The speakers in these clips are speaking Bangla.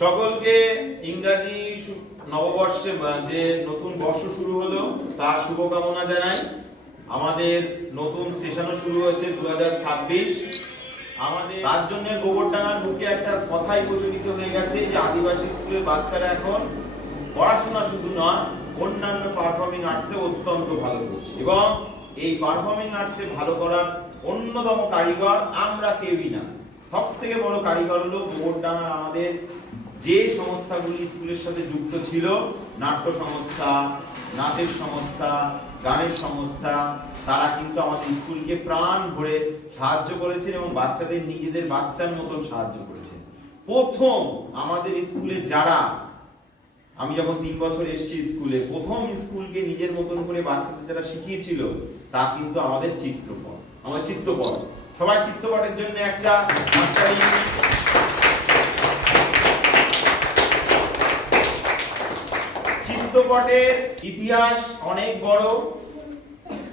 সকলকে ইংরাজি নববর্ষে যে নতুন বর্ষ শুরু হলো তার শুভকামনা জানাই। আমাদের নতুন সেশনও শুরু হয়েছে 2026। আমাদের তার জন্য গোবরডাঙ্গার বুকে একটা কথাই প্রচলিত হয়ে গেছে যে আদিবাসী স্কুলের বাচ্চারা এখন পড়াশোনা শুধু নয়, অন্যান্য পারফর্মিং আর্টসে অত্যন্ত ভালো করছে এবং এই পারফর্মিং আর্টসে ভালো করার অন্যতম কারিগর আমরা কেউই না। সব থেকে বড় কারিগর হলো গোবরডাঙ্গার আমাদের যে সংস্থাগুলি স্কুলের সাথে যুক্ত ছিল, নাট্য সংস্থা, নাচের সংস্থা, গানের সংস্থা, তারা কিন্তু আমাদের স্কুলকে প্রাণ ভরে সাহায্য করেছেন এবং বাচ্চাদের নিজেদের বাচ্চার মতন সাহায্য করেছেন। প্রথম আমাদের স্কুলে যারা, আমি যখন 3 বছর এসেছি স্কুলে, প্রথম স্কুলকে নিজের মতন করে বাচ্চাদের যারা শিখিয়েছিল তা কিন্তু আমাদের চিত্রপট, আমাদের চিত্রপট। সবাই চিত্রপটের জন্য একটা চিত্রপটের ইতিহাস অনেক বড়।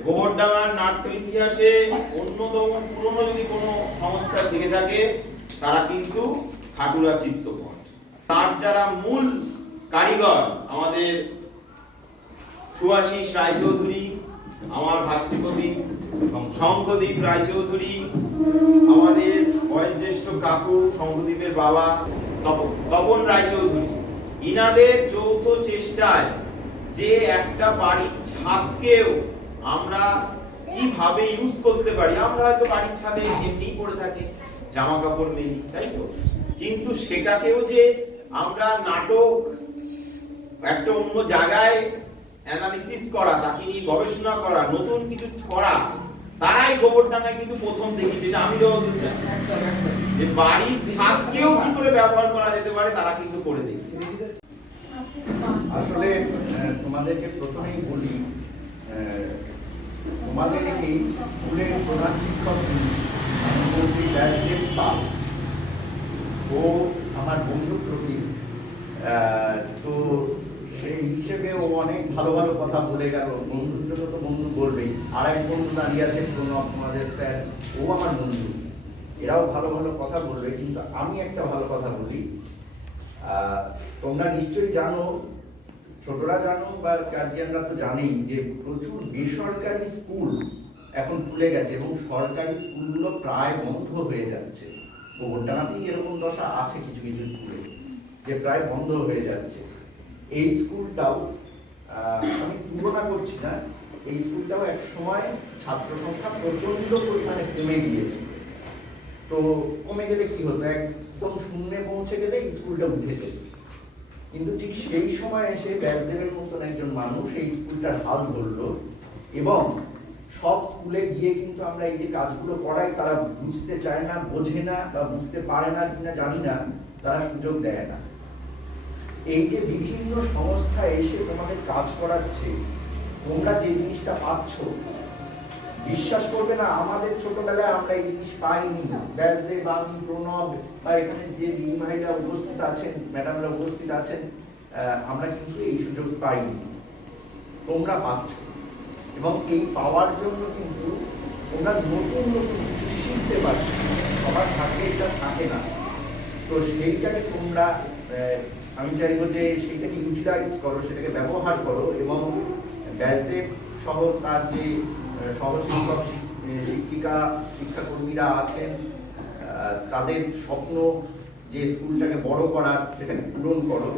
গোবরডাঙ্গার নাট্য ইতিহাসে অন্যতম পুরনো যদি কোনো সংস্থা থেকে থাকে তারা কিন্তু খাটুরা চিত্রপট। তার যারা মূল কারিগর আমাদের সুভাষিস রায়চৌধুরী, আমার ভাতৃপতি শঙ্করদীপ রায়চৌধুরী, আমাদের বয়োজ্যেষ্ঠ কাকু শঙ্করদীপের বাবা তপন রায়চৌধুরী, ইনাদের যৌথ চেষ্টায় যে একটা বাড়ির ছাদকেও আমরা কিভাবে ইউজ করতে পারি। আমরা হয়তো বাড়ির ছাদে এমনি পড়ে থাকি, জামা কাপড় মেলি, তাই তো, কিন্তু সেটাকেও যে আমরা নাটক একটা অন্য জায়গায় অ্যানালিসিস করা, তাকে নিয়ে গবেষণা করা, নতুন কিছু করা, তারাই গোবরডাঙ্গায় কিন্তু প্রথম দেখি। যেটা আমি যতদূর জানি যে বাড়ির ছাদকেও কি করে ব্যবহার করা যেতে পারে তারা কিন্তু করে দেখি। আসলে তোমাদেরকে প্রথমেই বলি, তোমাদের এই স্কুলের প্রধান শিক্ষক ও আমার বন্ধু প্রতীক, তো সেই হিসেবে ও অনেক ভালো ভালো কথা বলে গেল। বন্ধুর জন্য তো বন্ধু বলবেই। আর এক বন্ধু দাঁড়িয়ে আছে প্রণব, তোমাদের স্যার, ও আমার বন্ধু, এরাও ভালো ভালো কথা বলবে। কিন্তু আমি একটা ভালো কথা বলি, তোমরা নিশ্চয়ই জানো, ছোটরা জানো বা গার্জিয়ানরা তো জানেই যে প্রচুর বেসরকারি স্কুল এখন খুলে গেছে এবং সরকারি স্কুলগুলো প্রায় বন্ধ হয়ে যাচ্ছে। গোবরডাঙ্গাতেই এরকম দশা আছে কিছু কিছু স্কুলে, যে প্রায় বন্ধ হয়ে যাচ্ছে। এই স্কুলটাও, আমি তুলনা করছি না, এই স্কুলটাও এক সময় ছাত্র সংখ্যা প্রচন্ড পরিমাণে কমে গিয়েছে। তো কমে গেলে কি হতো, একদম শূন্যে পৌঁছে গেলে স্কুলটা উঠে যেত। কিন্তু ঠিক সেই সময় এসে ব্যাসদেবের মতন একজন মানুষ এই স্কুলটার হাল ধরলো এবং সব স্কুলে গিয়ে কিন্তু আমরা এই যে কাজগুলো করাই, তারা বুঝতে চায় না, বোঝে না বা বুঝতে পারে না কিনা জানি না, তারা সুযোগ দেয় না। এই যে বিভিন্ন সংস্থা এসে তোমাদের কাজ করাচ্ছে, তোমরা যে জিনিসটা পাচ্ছ, বিশ্বাস করবে না, আমাদের ছোটবেলায় আমরা এই জিনিস পাইনি। ব্যাসদেব, আমি, প্রণব বা এখানে যে দিদিমাইরা উপস্থিত আছেন, ম্যাডামরা উপস্থিত আছেন, আমরা কিন্তু এই সুযোগ পাইনি, তোমরা পাচ্ছ। এবং এই পাওয়ার জন্য কিন্তু তোমরা নতুন নতুন কিছু শিখতে পারছো। সবার থাকে এটা থাকে না, তো সেইটাকে তোমরা, আমি চাইবো যে সেইটাকে ইউটিলাইজ করো, সেটাকে ব্যবহার করো এবং ব্যাসদেব সহ তার যে সহশিক্ষক শিক্ষিকা শিক্ষাকর্মীরা আছেন, তাদের স্বপ্ন যে স্কুলটাকে বড় করার, সেটাকে পূরণ করো।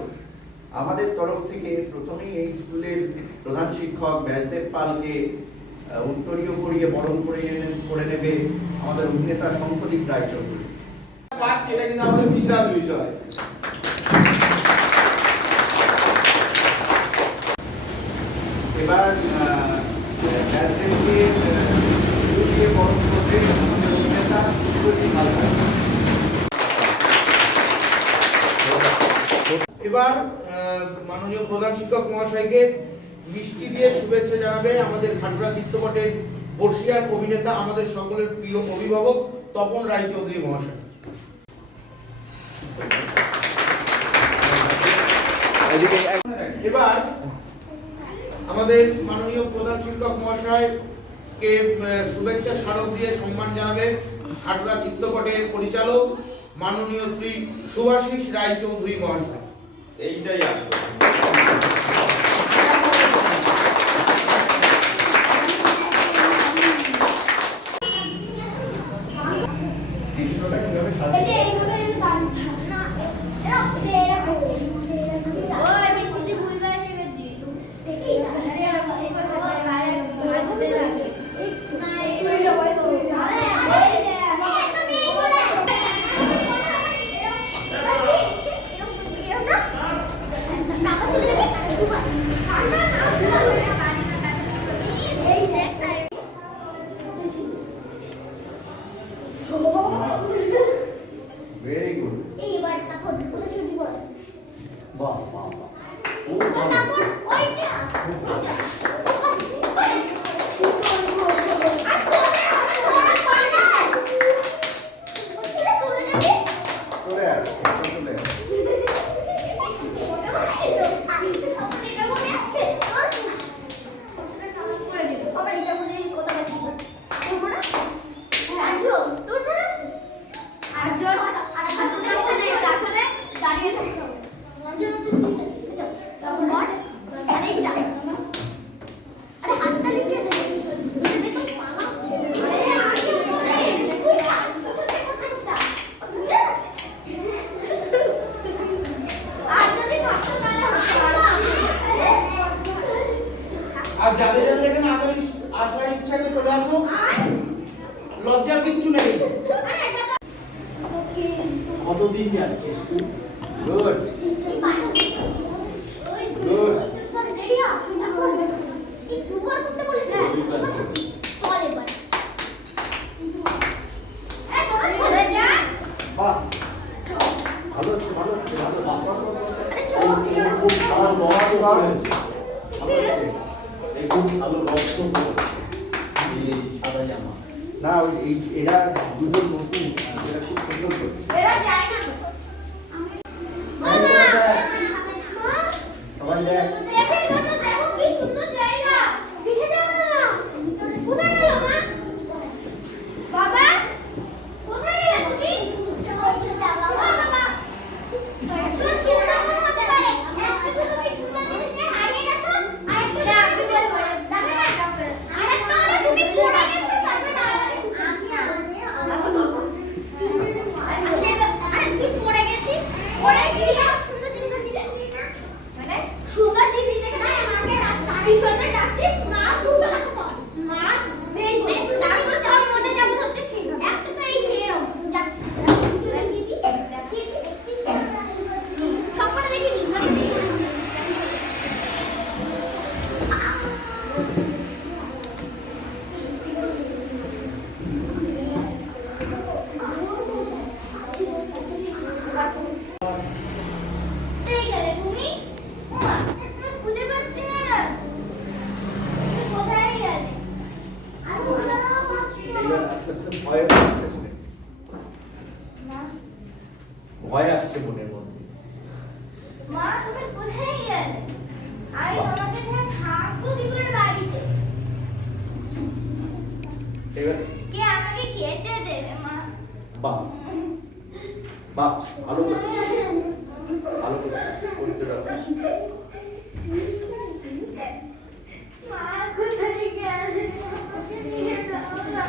আমাদের তরফ থেকে প্রথমেই এই স্কুলের প্রধান শিক্ষক ব্যাসদেব পালকে উত্তরীয় করিয়ে বরণ করে নেবে আমাদের অভিনেতা শঙ্করদীপ রায়চৌধুরী। সেটা কিন্তু আমাদের বিশাল বিষয়। এবার ব্যাসদেবকে বরণ করবে আমাদের অভিনেতা শঙ্করদীপ পালকা। এবার মাননীয় প্রধান শিক্ষক মহাশয়কে মিষ্টি দিয়ে শুভেচ্ছা জানাবে আমাদের খাটুরা চিত্রপটের বর্ষিয়ান অভিনেতা, আমাদের সকলের প্রিয় অভিভাবক তপন রায়চৌধুরী মহাশয়। এবার আমাদের মাননীয় প্রধান শিক্ষক মহাশয়কে শুভেচ্ছা স্মারক দিয়ে সম্মান জানাবে খাটুরা চিত্রপটের পরিচালক মাননীয় শ্রী শুভাশিস রায়চৌধুরী মহাশয়। এইটাই আসল। কৃষ্ণটা কিভাবে সাজাবে? Very good. বাহ বাহ বাহ, খুব ভালো। চলে আয়, চলে আয়। আর যাদের যাদের এখানে আসার ইচ্ছা আছে চলে আসো, লজ্জার কিচ্ছু নেই। কতদিন যাচ্ছে স্কুল? Good good. বাহ, ভালো হচ্ছে ভালো হচ্ছে ভালো হচ্ছে। খুব ভালো রক্ত করেছে, ভালো হচ্ছে। এই খুব ভালো রক্ত করেছে এই সাদা জামা। না এরা দুজন নতুন, এরা খুব সুন্দর করছে। সবাই দেখ। ভয় আসছে মনের মধ্যে। মা তুমি কোথায় গেলে? আমি তোমাকে ছেড়ে থাকবো কি করে বাড়িতে? কে আমাকে খেতে দেবে মা? বাহ বাহ, ভালো করছিস ভালো করছিস, করতে দাও। মা কোথায় গেলে? নিয়ে যাও না।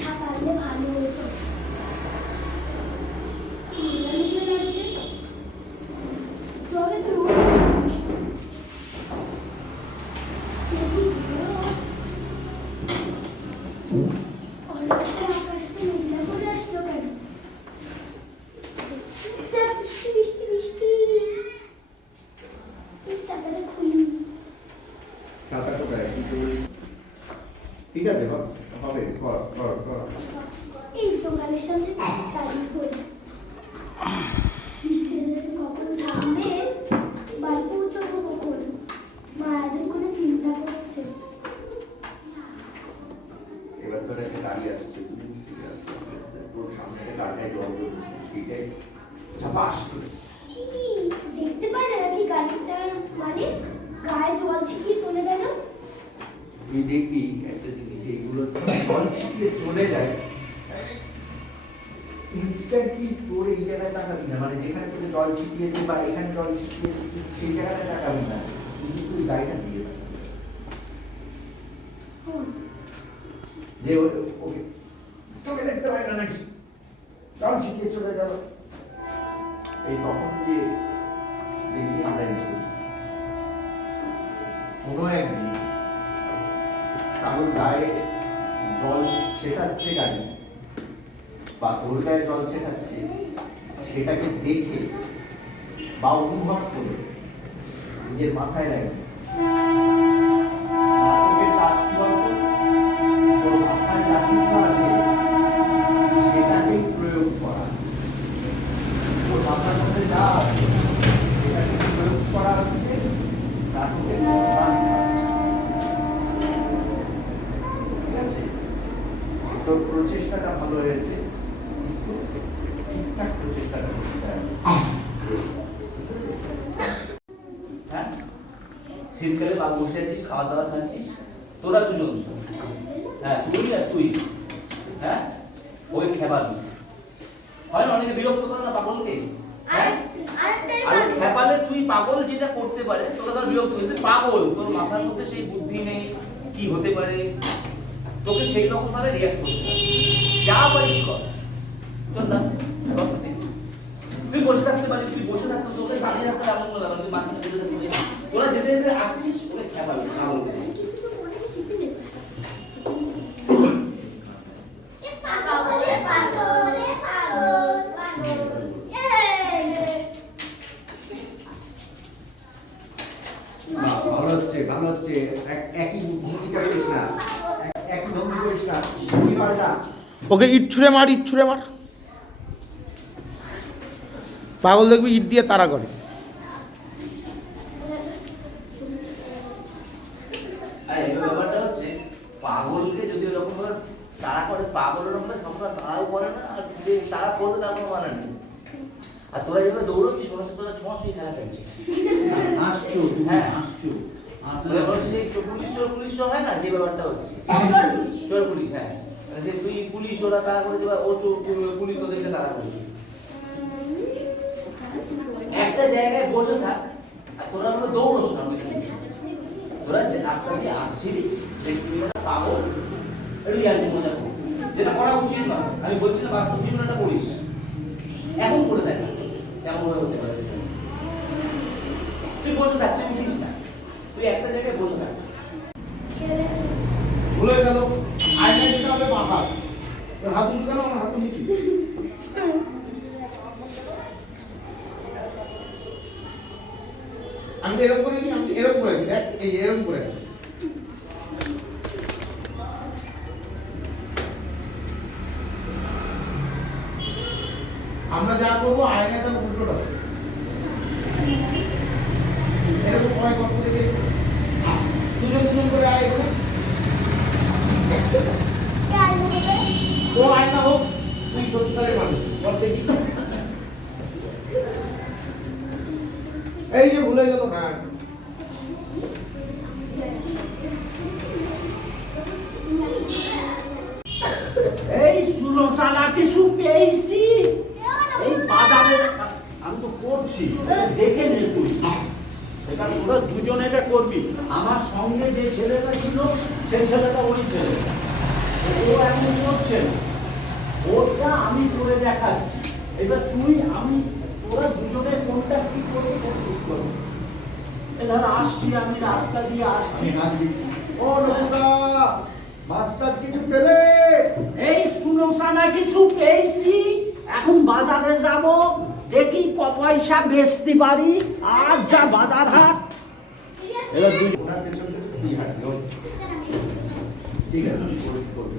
ছাপালে ভালো হতো। তবে তো আকাশটা মেঘলা করে আসলো কেন? বৃষ্টি বৃষ্টি বৃষ্টি তুই দেখবি একটা জিনিস, এইগুলো জল ছিটিয়ে চলে যায় ইনস্ট্যান্টলি তোর এই জায়গায় তাকাবি না, মানে যেখানে তোকে জল ছিটিয়েছে বা এখানে জল ছিটিয়েছে সেই জায়গাটা তাকাবি না, কিন্তু তুই গাড়িটা দিয়ে দেবে যে ওকে তোকে দেখতে পাই না নাকি জল ছিটিয়ে চলে গেল, এই তখন দিয়ে দেখবি আমরা এনে কোনো একদিন কারোর গায়ে জল ছেটাচ্ছে গাড়ি বা তোর গায়ে জল ছেটাচ্ছে, সেটাকে দেখে বা অনুভব করে নিজের মাথায় রাখবে নাটকের কাজ কি বলতো, তোর মাথায় যা কিছু আছে সেটাকেই প্রয়োগ করা, তোর মাথার মধ্যে যা আছে সেটাকে প্রয়োগ করা হচ্ছে নাটকের প্রধান কাজ। ঠিক আছে, তোর প্রচেষ্টাটা ভালো হয়েছে, ঠিকঠাক প্রচেষ্টাটা করতে হবে। হ্যাঁ, শীতকালে বাবু বসে আছিস, খাওয়া দাওয়া খাচ্ছিস, তোরা দুজন, হ্যাঁ তুই আর তুই, হ্যাঁ ওই খেপাবি, হয় না? অনেকে বিরক্ত করে না পাগলকে, হ্যাঁ? আর খেপালে তুই পাগল যেটা করতে পারে তোরা তার বিরক্ত করে, তুই পাগল, তোর মাথার মধ্যে সেই বুদ্ধি নেই কি হতে পারে, তোকে সেই রকম ভাবে রিয়াক্ট করতে হবে, যা পারিস কর, চল না তুই বসে থাকতে পারিস, তুই বসে থাকতে তোকে দাঁড়িয়ে থাকতে এমন করে তুই মাঝখানে যেতে থাকতে, তোরা যেতে যেতে আসছিস ওকে খেপাবি, পাগল করে। ভালো হচ্ছে ভালো হচ্ছে, একই ভঙ্গি করিস না, একই ভঙ্গি করিস না, ভঙ্গি পাল্টা। ওকে ইট ছুঁড়ে মার, ইট ছুঁড়ে মার, পাগল দেখবি ইট দিয়ে তাড়া করে। আর এই ব্যাপারটা হচ্ছে পাগলকে যদি ওরকম ভাবে তারা করে, পাগল ওরকম ভাবে সবসময় তারাও করে না, আর যে তারা করবে তার কোনো মানে নেই। আর তোরা যেভাবে দৌড়চ্ছিস মনে হচ্ছে তোরা ছোঁয়াছুঁই খেলা খেলছিস, আসছো হ্যাঁ আসছো তোরা মনে হচ্ছে যে পুলিশ হয় না, যে ব্যাপারটা হচ্ছে চোর পুলিশ, হ্যাঁ মানে যে তুই পুলিশ ওরা তারা করেছে বা ও পুলিশ ওদেরকে তারা করেছে। একটা জায়গায় বসে থাক, আর তোরা হলো দৌড়স না, তোরা যে রাস্তা দিয়ে আসছিস দেখবি একটা পাগল, একটু ইয়ার্কি মজা কর, যেটা করা উচিত না, আমি বলছি না বাস্তব জীবনটা করিস, এখন করে দেখ কেমন ভাবে হতে পারে। তুই বসে থাক, তুই উঠিস না, তুই একটা জায়গায় বসে থাক। ভুলে গেল আয়নায় দিতে হবে মাথা, তোর হাত উঁচু কেন, আমার হাত নিচু। আমি তো এরকম করিনি, আমি তো এরকম করেছি, দেখ এই যে এরকম করেছি। আমরা যা করবো আয়নায় তার উল্টোটা হবে। এরকম সবাই করতে থেকে দুজন করে আয় এখানে, ও আয়না হোক, তুই সত্যিকারের মানুষ বল দেখি। এই যে ভুলে গেল, হ্যাঁ এই সুলোসানা কিছু পেয়েছি, এই বাজারে আমি তো করছি, দেখে নে তুই, এটা তোরা দুজনে এটা করবি। আমার সঙ্গে যে ছেলেটা ছিল সেই ছেলেটা ওই ছেলে, ও এখন করছে না, ওটা আমি করে দেখাচ্ছি। এবার তুই আমি তোরা দুজনে কোনটা কি করে করছিস করবি। এবার আসছি আমি, রাস্তা দিয়ে আসছি, আমি হাত দিচ্ছি, ও নন্দা মাছ টাছ কিছু পেলে? এই সুনোসানা কিছু পেয়েছি, এখন বাজারে যাব, দেখি ক পয়সা বেচতে পারি, আর যা বাজার হাট। এবার দুই ওনার পেছন থেকে তুই হাঁটবি, ঠিক আছে করবি।